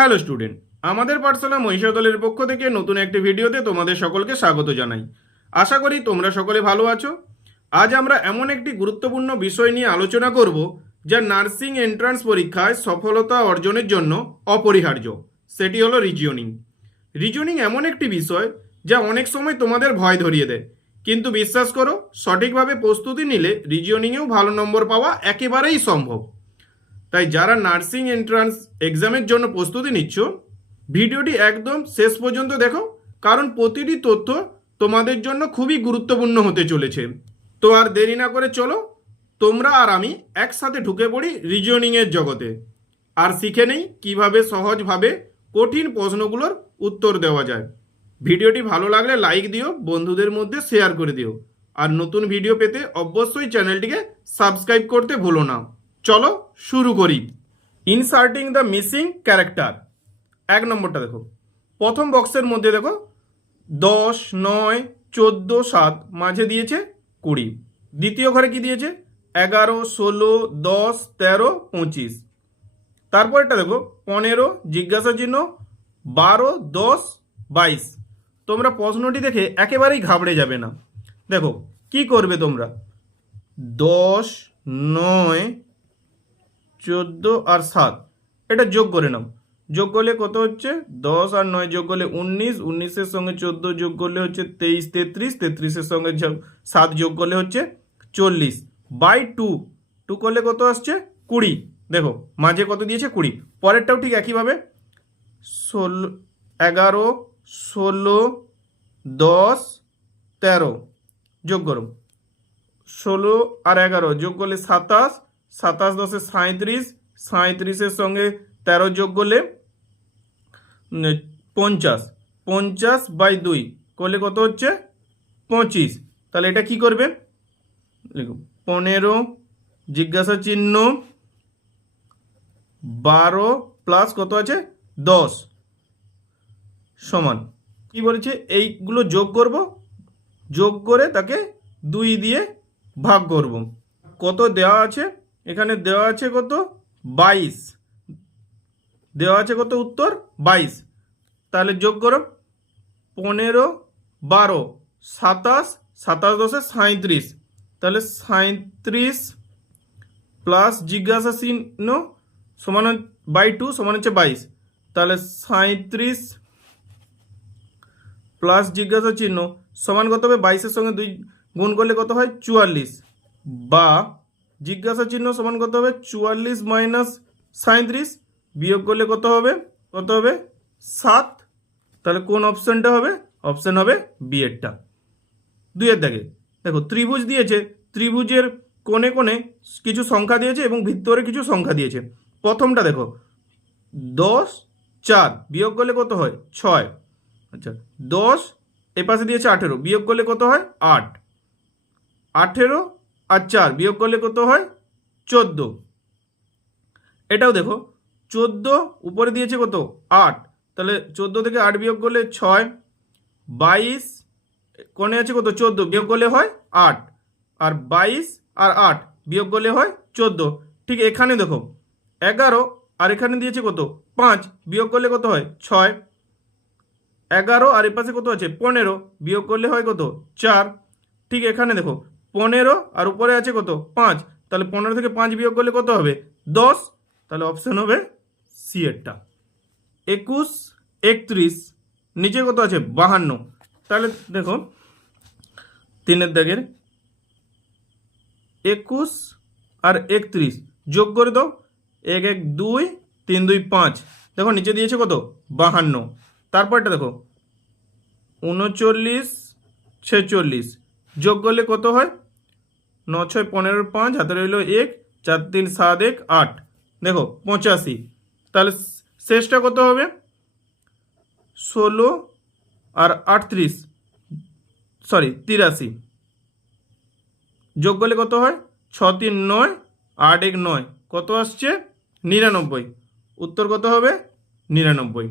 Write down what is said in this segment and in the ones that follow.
Hello student, আমাদের পাঠশালা মহিষাদলের পক্ষ থেকে নতুন একটি ভিডিওতে তোমাদের সকলকে স্বাগত জানাই। আশা করি তোমরা সকলে ভালো আছো। আজ আমরা এমন একটি গুরুত্বপূর্ণ বিষয় নিয়ে আলোচনা করব যা নার্সিং এন্ট্রান্স পরীক্ষায় সফলতা অর্জনের জন্য অপরিহার্য। সেটি হলো রিজনিং। রিজনিং এমন একটি বিষয় যা অনেক সময় তোমাদের ভয় ধরিয়ে দেয়, কিন্তু বিশ্বাস করো, সঠিকভাবে প্রস্তুতি নিলে রিজনিংয়েও ভালো নম্বর পাওয়া একেবারেই সম্ভব। তাই যারা নার্সিং এন্ট্রান্স এক্সামের জন্য প্রস্তুতি নিচ্ছ, ভিডিওটি একদম শেষ পর্যন্ত দেখো, কারণ প্রতিটি তথ্য তোমাদের জন্য খুবই গুরুত্বপূর্ণ হতে চলেছে। তো আর দেরি না করে চলো তোমরা আর আমি একসাথে ঢুকে পড়ি রিজনিংয়ের জগতে, আর শিখে নেই কীভাবে সহজভাবে কঠিন প্রশ্নগুলোর উত্তর দেওয়া যায়। ভিডিওটি ভালো লাগলে লাইক দিও, বন্ধুদের মধ্যে শেয়ার করে দিও, আর নতুন ভিডিও পেতে অবশ্যই চ্যানেলটিকে সাবস্ক্রাইব করতে ভুলো না। চলো শুরু করি। Inserting the missing character. 1 নম্বরটা দেখো, প্রথম বক্সের মধ্যে দেখো 10, 9, 14, 7, মাঝে দিয়েছে 20। দ্বিতীয় ঘরে কি দিয়েছে 11, 16, 10, 13, 25। তারপরটা দেখো 15, জিজ্ঞাসা চিহ্ন, 12, 10, 22। তোমরা প্রশ্নটি দেখে একেবারেই ঘাবড়ে যাবে না। দেখো কি করবে তোমরা, 10, 9, 14 আর 7 এটা যোগ করে নাও। যোগ করলে কত হচ্ছে, 10 আর 9 যোগ করলে 19, 19-এর সঙ্গে 14 যোগ করলে হচ্ছে 23, 33, 33-এর সঙ্গে 7 যোগ করলে হচ্ছে 40, বাই 2 করলে কত আসছে 20। দেখো মাঝে কত দিয়েছে 20। পরেরটাও ঠিক একইভাবে 11, 16, 10, 13 যোগ করো। 16 আর 11 যোগ করলে 27, 27 10-এ 37, 37-এর সঙ্গে 13 যোগ করলে 50, 50 বাই 2 করলে কত হচ্ছে 25। তাহলে এটা কি করবে, লিখো 15, জিজ্ঞাসা চিহ্ন, 12 প্লাস কত আছে 10 সমান কি বলেছে, এইগুলো যোগ করব, যোগ করে তাকে 2 দিয়ে ভাগ করব। কত দেওয়া আছে, এখানে দেওয়া আছে কত 22, দেওয়া আছে কত উত্তর 22। তাহলে যোগ করো 15, 12, 27, 27 10-এ 37, তাহলে 37 প্লাস জিজ্ঞাসা চিহ্ন সমান বাই 2 সমান হচ্ছে 22। তাহলে 37 প্লাস জিজ্ঞাসা চিহ্ন সমান কত হবে, 22-এর সঙ্গে 2 গুণ করলে কত হয় 44, বা জিজ্ঞাসা চিহ্ন সমান কত হবে 44 মাইনাস 37 বিয়োগ করলে কত হবে 7। তাহলে কোন অপশনটা হবে, অপশন হবে বি এরটা। 2-এর দাগে দেখো ত্রিভুজ দিয়েছে, ত্রিভুজের কোণে কোণে কিছু সংখ্যা দিয়েছে এবং ভিতরে কিছু সংখ্যা দিয়েছে। প্রথমটা দেখো 10, 4 বিয়োগ করলে কত হয় 6। আচ্ছা 10 এপাশে দিয়েছে 18, বিয়োগ করলে কত হয় 8। 18 আর 4 বিয়োগ করলে কত হয় 14। এটাও দেখো 14 উপরে দিয়েছে কত 8, তাহলে 14 থেকে 8 বিয়োগ করলে 6। 22 কোণে আছে কত 14, বিয়োগ করলে হয় 8। আর 22 আর 8 বিয়োগ করলে হয় 14। ঠিক এখানে দেখো 11 আর এখানে দিয়েছে কত 5, বিয়োগ করলে কত হয় 6। 11 আর এ পাশে কত আছে 15, বিয়োগ করলে হয় কত 4। ঠিক এখানে দেখো 15 আর উপরে আছে কত 5, তাহলে 15 থেকে 5 বিয়োগ করলে কত হবে 10। তাহলে অপশন হবে সি এরটা। 21, 31 নিচে কত আছে 52। তাহলে দেখো 3-এর দাগের 21 আর 31 যোগ করে দাও, 1 1 2, 3 2 5। দেখো নিচে দিয়েছে কত 52। তারপরটা দেখো 39, 46 যোগ করলে কত হয় 9 6 15 5, হাতে রইল 1, 4 3 7 1 8। দেখো 85। তাহলে শেষটা কত হবে 16 আর 38, সরি 83 যোগ করলে কত হয় 6 3 9, 8 1 9, কত আসছে 99। উত্তর কত হবে 99।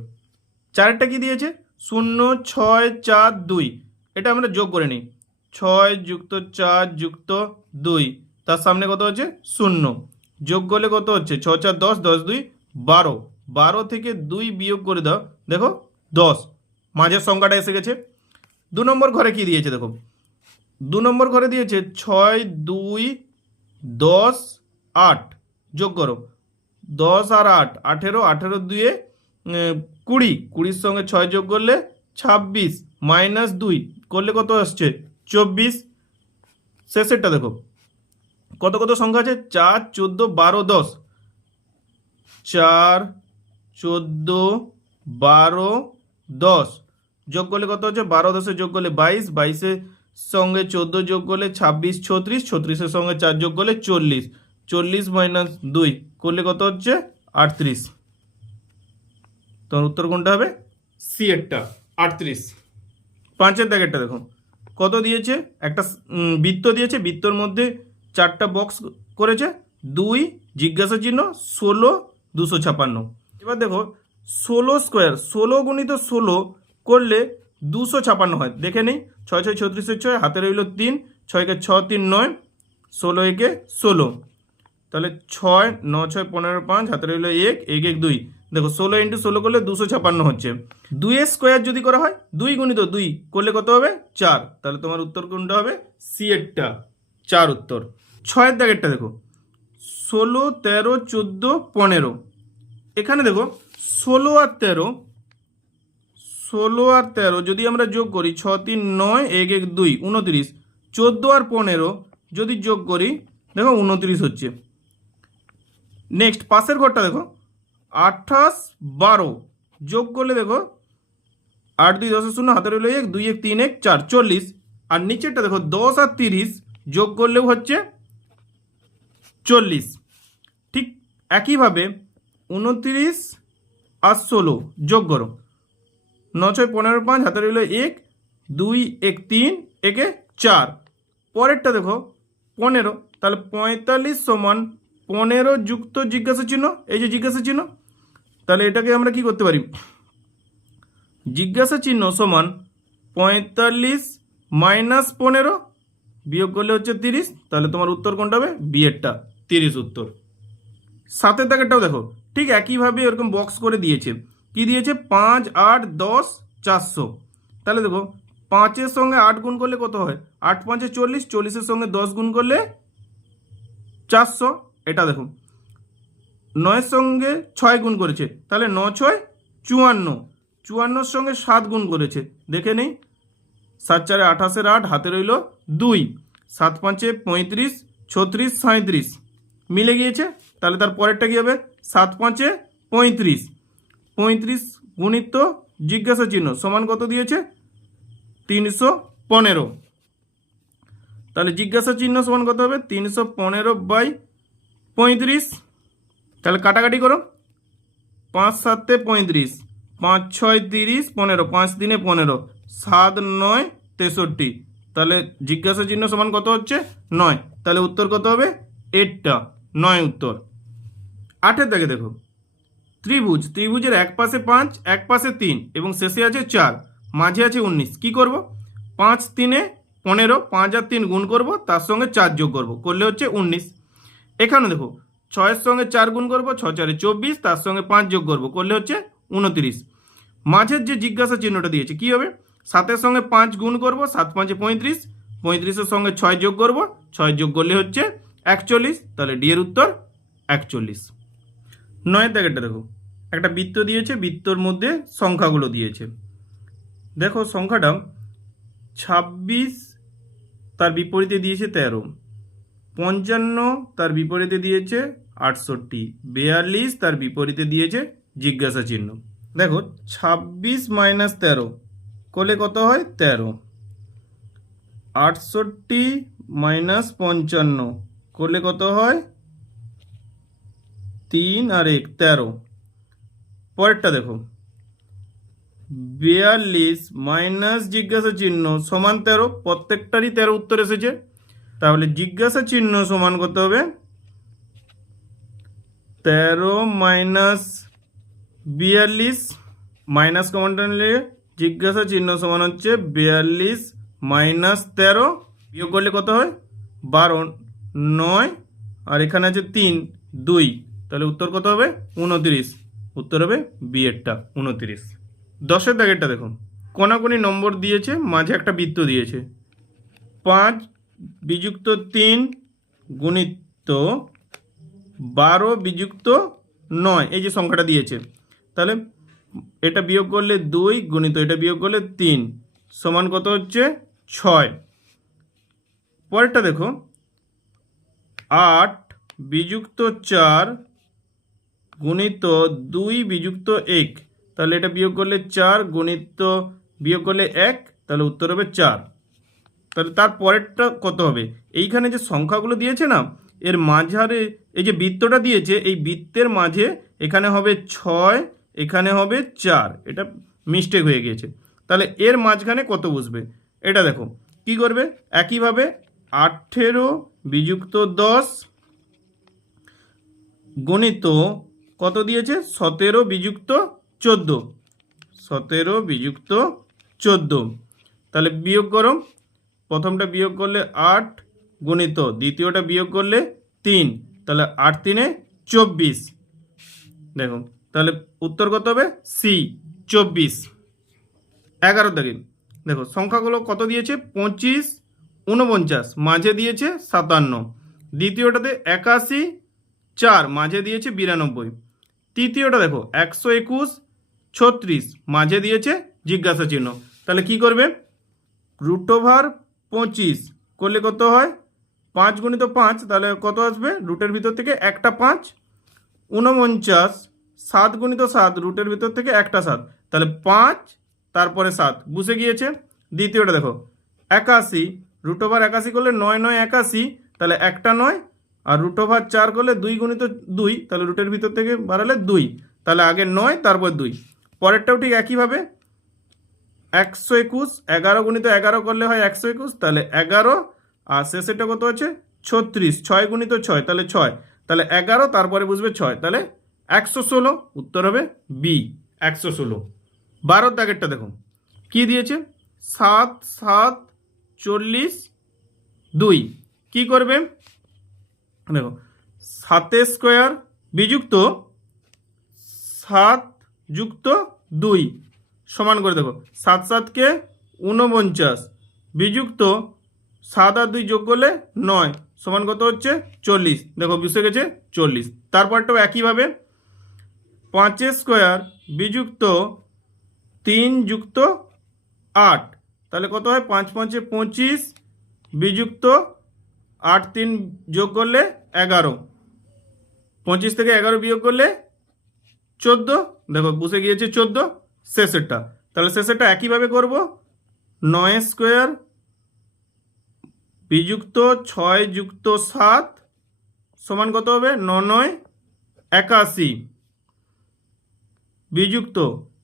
চারটা কি দিয়েছে 0 6 4 2, এটা আমরা যোগ করে নিই। 6 যুক্ত 4 যুক্ত 2, তার সামনে কত হচ্ছে 0, যোগ করলে কত হচ্ছে 6 4 10, 10 2 12, 12 থেকে 2 বিয়োগ করে দাও, দেখো 10, মাঝের সংখ্যাটা এসে গেছে। 2 নম্বর ঘরে কি দিয়েছে দেখো, 2 নম্বর ঘরে দিয়েছে 6, 2, 10, 8, যোগ করো 10 আর 8, 18, 18 2 20, 20 সঙ্গে 6 যোগ করলে 26, মাইনাস 2 করলে কত আসছে 24। শেষেরটা দেখো কত কত সংখ্যা আছে, 4, 14, 12, 10, 4, 14, 12, 10 যোগ করলে কত হচ্ছে 12, 10 যোগ করলে 22, 22 সঙ্গে 14 যোগ করলে 26, 36, 36 সঙ্গে 4 যোগ করলে 40, 40 মাইনাস 2 করলে কত হচ্ছে 38। তোমার উত্তর কোনটা হবে, সি এরটা 38। 5 দাগেরটা দেখো কত দিয়েছে, একটা বৃত্ত দিয়েছে, বৃত্তর মধ্যে 4টা বক্স করেছে, 2 জিজ্ঞাসা চিহ্ন 16 256। এবার দেখো 16 স্কোয়ার, 16 গুণিত 16 করলে 256 হয়, দেখে নেই। 6 6 36 6, হাতে রইল 3, 6 কে 6 3 9, 16 একে 16, তাহলে 6 9 6 15 5, হাতে রইল 1 1 1 2, দেখো 16 ইন্টু 16 করলে 256 হচ্ছে। 2 এর স্কোয়ার যদি করা হয় 2 গুণিত 2 করলে কত হবে 4, তাহলে তোমার উত্তর কোনটা হবে, সি এরটা 4 উত্তর। 6 দাগেরটা দেখো 16 13 14 15, এখানে দেখো 16 আর 13 যদি আমরা যোগ করি 6 3 9 1 1 2 29, 14 আর 15 যদি যোগ করি দেখো 29 হচ্ছে। নেক্সট পাশের ঘরটা দেখো 28 12 যোগ করলে দেখো 8 2 10 0, হাতে রইল 1 2 1 3 1 4 40, আর নিচেরটা দেখো 10 আর 30 যোগ করলেও হচ্ছে 40। ঠিক একইভাবে 29 আর 16 যোগ করো, 9 6 15 5, হাতে রইল 1 2 1 3 1 4, পরেরটা দেখো 15, তাহলে 45 সমান 15 যুক্ত জিজ্ঞাসা চিহ্ন, এই যে জিজ্ঞাসা চিহ্ন, তাহলে এটাকে আমরা কি করতে পারি, জিজ্ঞাসা চিহ্ন সমান 45 মাইনাস 15 বিয়োগ করলে হচ্ছে 30, তাহলে তোমার উত্তর কোনটা হবে, বি এরটা 30 উত্তর। 7 দাগেরটাও দেখো ঠিক একইভাবে এরকম বক্স করে দিয়েছে, কি দিয়েছে 5 8 10 400, তাহলে দেখো 5 এর সঙ্গে 8 গুণ করলে কত হয়, 8 5 40, 40 এর সঙ্গে 10 গুণ করলে 400, এটা দেখো 9 এর সঙ্গে 6 গুণ করেছে, তাহলে 9 6 54, 54 সঙ্গে 7 গুণ করেছে, দেখে নেই, 7 4 28 8, হাতে রইল 2, 7 5 35 36 37 মিলে গিয়েছে, তাহলে তার পরেরটা কি হবে, 7 5 35, 35 গুণিত জিজ্ঞাসা চিহ্ন সমান কত দিয়েছে 315, তাহলে জিজ্ঞাসা চিহ্ন সমান কত হবে 315/35, তাহলে কাটাকাটি করো, 5 7 35, 5 6 30 15, 5 3 15, 7 9 63, তাহলে জিজ্ঞাসা চিহ্ন সমান কত হচ্ছে 9, তাহলে উত্তর কত হবে, এরটা 9 উত্তর। 8 দাগে দেখো ত্রিভুজ, ত্রিভুজের এক পাশে 5 এক পাশে 3 এবং শেষে আছে 4, মাঝে আছে 19, কি করব, 5 3 15, 5 আর 3 গুণ করব, তার সঙ্গে 4 যোগ করব, করলে হচ্ছে 19। এখানে দেখো 6 এর সঙ্গে 4 গুণ করব, 6 4 24, তার সঙ্গে 5 যোগ করব, করলে হচ্ছে 29। মাঝের যে জিজ্ঞাসা চিহ্নটা দিয়েছে কি হবে, 7 এর সঙ্গে 5 গুণ করব, 7 5 35, 35 এর সঙ্গে 6 যোগ করব, 6 যোগ করলে হচ্ছে 41, তাহলে ডি এর উত্তর 41। 9 দাগেরটা দেখো একটা বৃত্ত দিয়েছে, বৃত্তর মধ্যে সংখ্যাগুলো দিয়েছে, দেখো সংখ্যাটা 26 তার বিপরীতে দিয়েছে 13, 55 তার বিপরীতে দিয়েছে 68, 42 তার বিপরীতে দিয়েছে জিজ্ঞাসা চিহ্ন। দেখো 26 মাইনাস 13 করলে কত হয় 13, 68 মাইনাস 55 করলে কত হয় 3 আর 1 13, পরেরটা দেখো 42 মাইনাস জিজ্ঞাসা চিহ্ন সমান 13, প্রত্যেকটারই 13 উত্তর এসেছে, তাহলে জিজ্ঞাসা চিহ্ন সমান কত হবে 13 মাইনাস 42, মাইনাস কমনটা নিলে জিজ্ঞাসা চিহ্ন সমান হচ্ছে 42 মাইনাস 13, বিয়োগ করলে কত হয় 12 9, আর এখানে আছে 3 2, তাহলে উত্তর কত হবে 29। উত্তর হবে বি এরটা 29। 10-এর দাগেরটা দেখুন, কোনাকুনি নম্বর দিয়েছে, মাঝে একটা বৃত্ত দিয়েছে। 5 বিযুক্ত 3 গুণিত 12 বিযুক্ত 9, এই যে সংখ্যাটা দিয়েছে। তাহলে এটা বিয়োগ করলে 2 গুণিত এটা বিয়োগ করলে 3 সমান কত হচ্ছে 6। পরেরটা দেখো, 8 বিযুক্ত 4 গুণিত 2 বিযুক্ত 1, তাহলে এটা বিয়োগ করলে 4 গুণিত বিয়োগ করলে 1, তাহলে উত্তর হবে 4। তাহলে তার পরেরটা কত হবে, এইখানে যে সংখ্যাগুলো দিয়েছে না, এর মাঝারে এই যে বৃত্তটা দিয়েছে, এই বৃত্তের মাঝে এখানে হবে 6, এখানে হবে 4, এটা মিস্টেক হয়ে গিয়েছে। তাহলে এর মাঝখানে কত বসবে, এটা দেখো কি করবে, একইভাবে 18 বিযুক্ত 10 গণিত কত দিয়েছে 17 বিযুক্ত 14, 17 বিযুক্ত 14, তাহলে বিয়োগ করো। প্রথমটা বিয়োগ করলে 8 গুণিত দ্বিতীয়টা বিয়োগ করলে 3, তাহলে 8 3 24। দেখো তাহলে উত্তর কত হবে সি 24। 11 দেখেন, দেখো সংখ্যাগুলো কত দিয়েছে 25 49, মাঝে দিয়েছে 57, দ্বিতীয়টাতে 81 4, মাঝে দিয়েছে 92, তৃতীয়টা দেখো 121 36, মাঝে দিয়েছে জিজ্ঞাসা চিহ্ন। তাহলে কি করবে, √25 করলে কত হয় 5 গুণিত 5, তাহলে কত আসবে, রুটের ভিতর থেকে একটা 5, 49 7 গুণিত 7, রুটের ভিতর থেকে একটা 7, তাহলে 5 তারপরে 7 বসে গিয়েছে। দ্বিতীয়টা দেখো 81 √81 করলে 9 9 81, তাহলে একটা 9, আর √4 করলে 2 গুণিত 2, তাহলে রুটের ভিতর থেকে বাড়ালে 2, তাহলে আগে 9 তারপর 2। পরেরটাও ঠিক একইভাবে 121 11 গুণিত 11 করলে হয় 121, তাহলে 11, আর শেষেরটা কত আছে 36 6 গুণিত 6, তাহলে 6, তাহলে 11 তারপরে বুঝবে 6, তাহলে 116, উত্তর হবে বি 116। 12 দাগেরটা দেখুন কি দিয়েছে 7 7 40 2, কি করবে, দেখো 7 স্কোয়ার বিযুক্ত 7 যুক্ত 2 সমান করে দেখো 7 7 কে 49 বিযুক্ত 7 আর 2 যোগ করলে 9 সমান কত হচ্ছে 40, দেখো বসে গেছে 40। তারপরটাও একইভাবে 5 স্কোয়ার বিযুক্ত 3 যুক্ত 8, তাহলে কত হয় 5 5 25 বিযুক্ত 8 3 যোগ করলে 11, 25 থেকে 11 বিয়োগ করলে 14, দেখো বসে গিয়েছে 14 শেষেরটা। তাহলে শেষেরটা একইভাবে করব, 9 স্কোয়ার বিযুক্ত 6 যুক্ত 7 সমান কত হবে 9 9 81 বিযুক্ত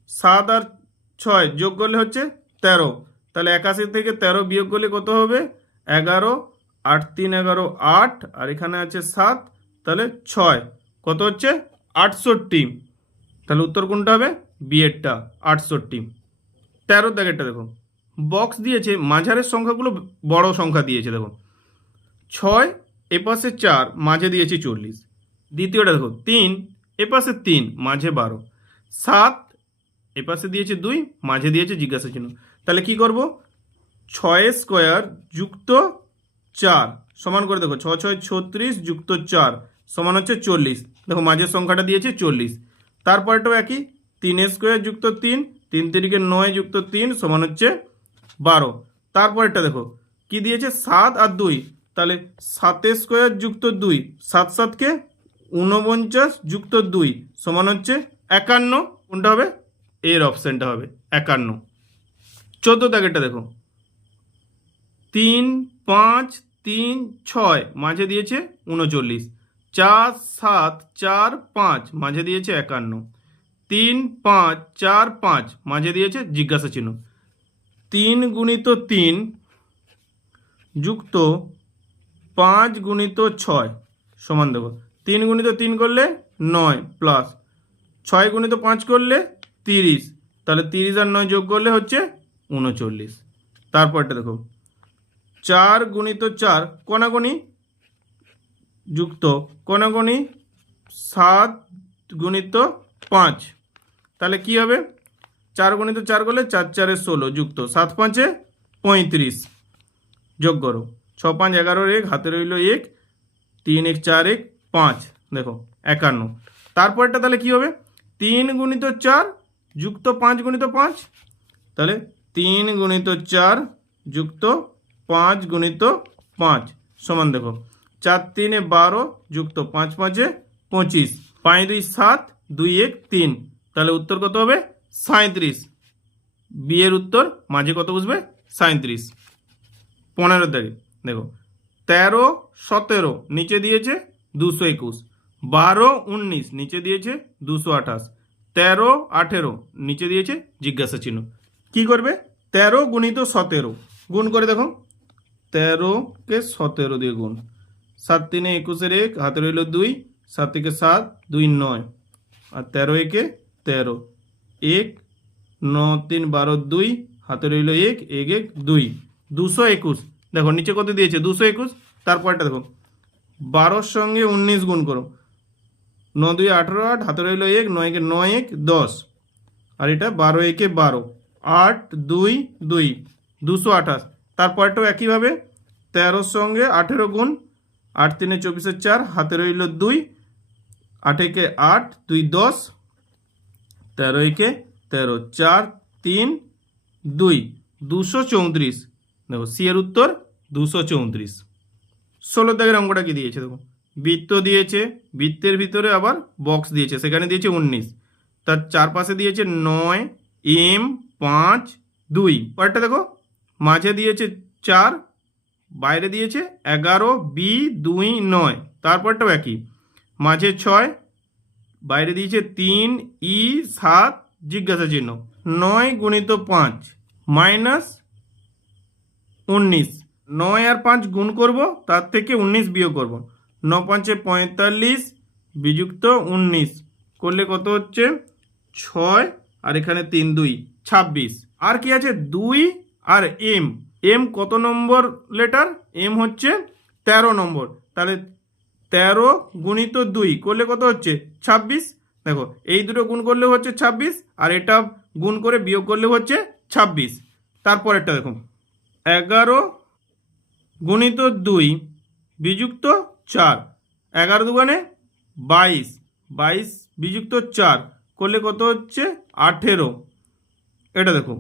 7 আর 6 যোগ করলে হচ্ছে 13, তাহলে 81 থেকে 13 বিয়োগ করলে কত হবে 11, 8 3 11 8, আর এখানে আছে 7, তাহলে 6 কত হচ্ছে 68, তাহলে উত্তর কোনটা হবে বি এরটা 68। 13 দাগেরটা দেখো বক্স দিয়েছে, মাঝারের সংখ্যাগুলো বড় সংখ্যা দিয়েছে, দেখো 6 এপাশে 4, মাঝে দিয়েছে 40, দ্বিতীয়টা দেখো 3 এপাশে 3, মাঝে 12, 7 এপাশে দিয়েছে 2, মাঝে দিয়েছে জিজ্ঞাসা চিহ্ন। তাহলে কি করব 6 স্কোয়ার যুক্ত 4 সমান করে দেখো 6 6 36 যুক্ত 4 সমান হচ্ছে 40, দেখো মাঝের সংখ্যাটা দিয়েছে 40। তারপরটাও একই 3 স্কোয়ার যুক্ত 3 3 3 9 যুক্ত 3 সমান হচ্ছে 12। তারপরটা দেখো কি দিয়েছে 7 আর 2, তাহলে 7 স্কোয়ার যুক্ত 2 7 7 কে 49 যুক্ত 2 সমান হচ্ছে 51, কোনটা হবে এর অপশনটা হবে 51। 14 দাগেরটা দেখো 3 5 3 6, মাঝে দিয়েছে 39, 4 7 4 5, মাঝে দিয়েছে 51, 3 5 4 5, মাঝে দিয়েছে জিজ্ঞাসা চিহ্ন। 3 গুণিত 3 যুক্ত 5 গুণিত 6 সমান দেখো 3 গুণিত 3 করলে 9 প্লাস 6 গুণিত 5 করলে 30, তাহলে 30 আর 9 যোগ করলে হচ্ছে 39। তারপরটা দেখো 4 গুণিত 4 কোনাগুনি যুক্ত কোনাগুনি 7 গুণিত 5। তাহলে কি হবে, 4 গুণিত 4 করলে 4 4 16 যুক্ত 7 5 35 যোগ করো 6 5 11 1 হাতে রইল 1 3 1 4 1 5 দেখো 51। তারপরটা তাহলে কি হবে, 3 গুণিত 4 যুক্ত 5 গুণিত 5, তাহলে 3 গুণিত 4 যুক্ত 5 গুণিত 5 সমান দেখো 4 3 12 যুক্ত 5 5 25, 5 2 7 2 1 3, তাহলে উত্তর কত হবে 37। বি এর উত্তর মাঝে কত বসবে 37। 15 তারিখ দেখো 13 17 নিচে দিয়েছে 221, 12 19 নিচে দিয়েছে 228, 13 18 নিচে দিয়েছে জিজ্ঞাসা চিহ্ন। কি করবে, 13 গুণিত 17 গুণ করে দেখো, 13 কে 17 দিয়ে গুণ, 7 3 21 1 হাতে রইল 2, 7 থেকে 7 2 9 আর 13 1 13 1 9 3 12 2 হাতে রইল 1 1 1 2 221। দেখো নিচে কত দিয়েছে 221, তারপরটা দেখো 12 সঙ্গে 19 গুণ করো, 9 2 18 8 হাতে রইল 1 9 1 9 1 10 আর এটা 12 1 12 8 2 2 228। তারপরটাও একইভাবে 13 সঙ্গে 18 গুণ, 8 3 24 4 হাতে রইল 2 8 1 8 2 10 13 1 13 4 3 2 234। দেখো সি এর উত্তর 234। 16 দাগের অঙ্কটা কি দিয়েছে দেখো, বৃত্ত দিয়েছে, বৃত্তের ভিতরে আবার বক্স দিয়েছে, সেখানে দিয়েছে 19, তার চারপাশে দিয়েছে 9 এম 5 2, পরেরটা দেখো মাঝে দিয়েছে 4, বাইরে দিয়েছে 11 বি 2 9, তারপরটাও একই, মাঝে 6, বাইরে দিয়েছে 3 ই 7 জিজ্ঞাসা চিহ্ন, 9 গুণিত 5 মাইনাস 19, 9 আর 5 গুণ করব, তার থেকে 19 বিয়োগ করব, 9 5 45 বিযুক্ত 19 করলে কত হচ্ছে 6 আর এখানে 3 2 26। আর কি আছে 2 আর এম, এম কত নম্বর লেটার, এম হচ্ছে 13 নম্বর, তাহলে 13 গুণিত 2 করলে কত হচ্ছে 26। দেখো এই দুটো গুণ করলে হচ্ছে 26 আর এটা গুণ করে বিয়োগ করলে হচ্ছে 26। তারপরেরটা দেখো 11 গুণিত 2 বিযুক্ত 4, 11 দুগুণে 22, 22 বিযুক্ত 4 করলে কত হচ্ছে 18। এটা দেখো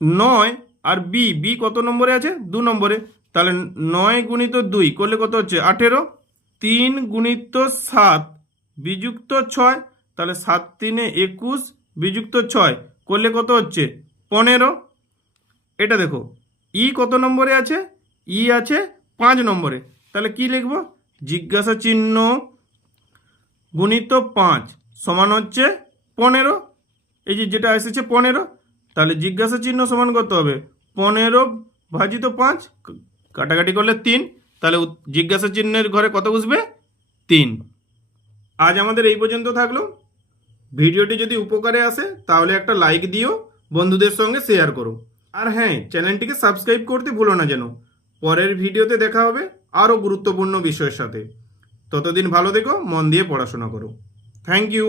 9 আর বি, বি কত নম্বরে আছে 2 নম্বরে, তাহলে 9 গুণিত 2 করলে কত হচ্ছে 18, 3 গুণিত 7 বিযুক্ত 6, তাহলে 7 3 21 বিযুক্ত 6 করলে কত হচ্ছে 15। এটা দেখো ই কত নম্বরে আছে, ই আছে 5 নম্বরে, তাহলে কি লিখব, জিজ্ঞাসা চিহ্ন গুণিত 5 সমান হচ্ছে 15, এই যে যেটা এসেছে 15, তাহলে জিজ্ঞাসা চিহ্ন সমান কত হবে 15 ভাজিত 5, কাটাকাটি করলে 3, তাহলে জিজ্ঞাসা চিহ্নের ঘরে কত বসবে 3। আজ আমাদের এই পর্যন্ত থাকলো। ভিডিওটি যদি উপকারে আসে তাহলে একটা লাইক দিও, বন্ধুদের সঙ্গে শেয়ার করো, আর হ্যাঁ চ্যানেলটিকে সাবস্ক্রাইব করতে ভুলো না যেন। পরের ভিডিওতে দেখা হবে আরও গুরুত্বপূর্ণ বিষয়ের সাথে। ততদিন ভালো থেকো, মন দিয়ে পড়াশোনা করো। Thank you.